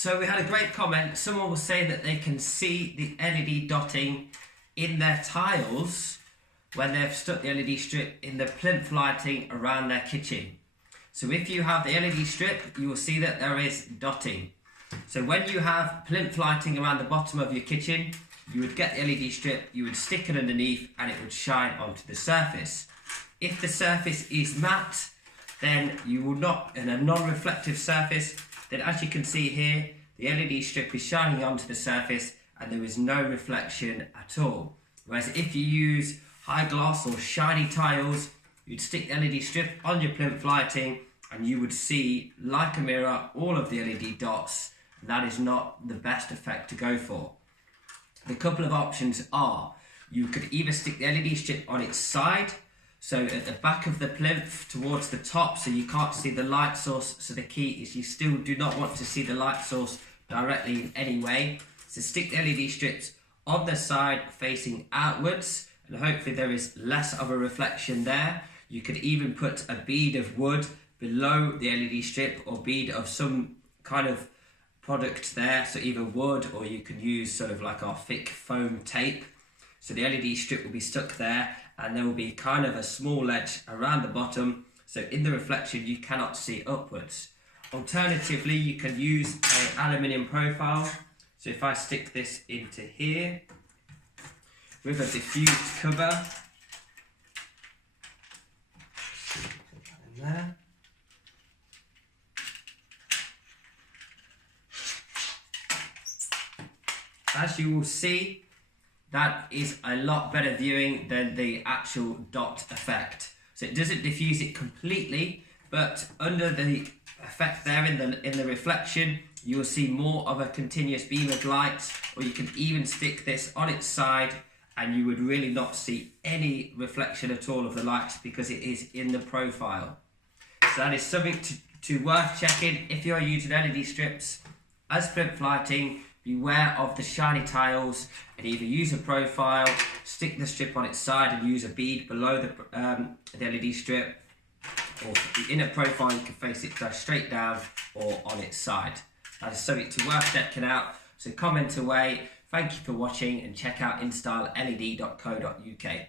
So we had a great comment. Someone was saying that they can see the LED dotting in their tiles when they've stuck the LED strip in the plinth lighting around their kitchen. So if you have the LED strip, you will see that there is dotting. So when you have plinth lighting around the bottom of your kitchen, you would get the LED strip, you would stick it underneath and it would shine onto the surface. If the surface is matte, then you will not, in a non-reflective surface, then as you can see here, the LED strip is shining onto the surface and there is no reflection at all. Whereas if you use high gloss or shiny tiles, you'd stick the LED strip on your plinth lighting and you would see, like a mirror, all of the LED dots, and that is not the best effect to go for. The couple of options are, you could either stick the LED strip on its side, so at the back of the plinth towards the top, so you can't see the light source. So the key is you still do not want to see the light source directly in any way. So stick the LED strips on the side facing outwards, and hopefully there is less of a reflection there. You could even put a bead of wood below the LED strip or bead of some kind of product there, so either wood or you can use sort of like our thick foam tape. So the LED strip will be stuck there and there will be kind of a small ledge around the bottom, so in the reflection you cannot see upwards. Alternatively, you can use an aluminium profile. So if I stick this into here with a diffused cover, in there. As you will see, that is a lot better viewing than the actual dot effect. So it doesn't diffuse it completely, but under the effect there in the reflection, you will see more of a continuous beam of light, or you can even stick this on its side and you would really not see any reflection at all of the lights because it is in the profile. So that is something to worth checking if you're using LED strips as plinth lighting. Beware of the shiny tiles and either use a profile, stick the strip on its side and use a bead below the LED strip, or in a profile you can face it straight down or on its side. That is something to worth checking out, so comment away. Thank you for watching and check out InStyle LED.co.uk.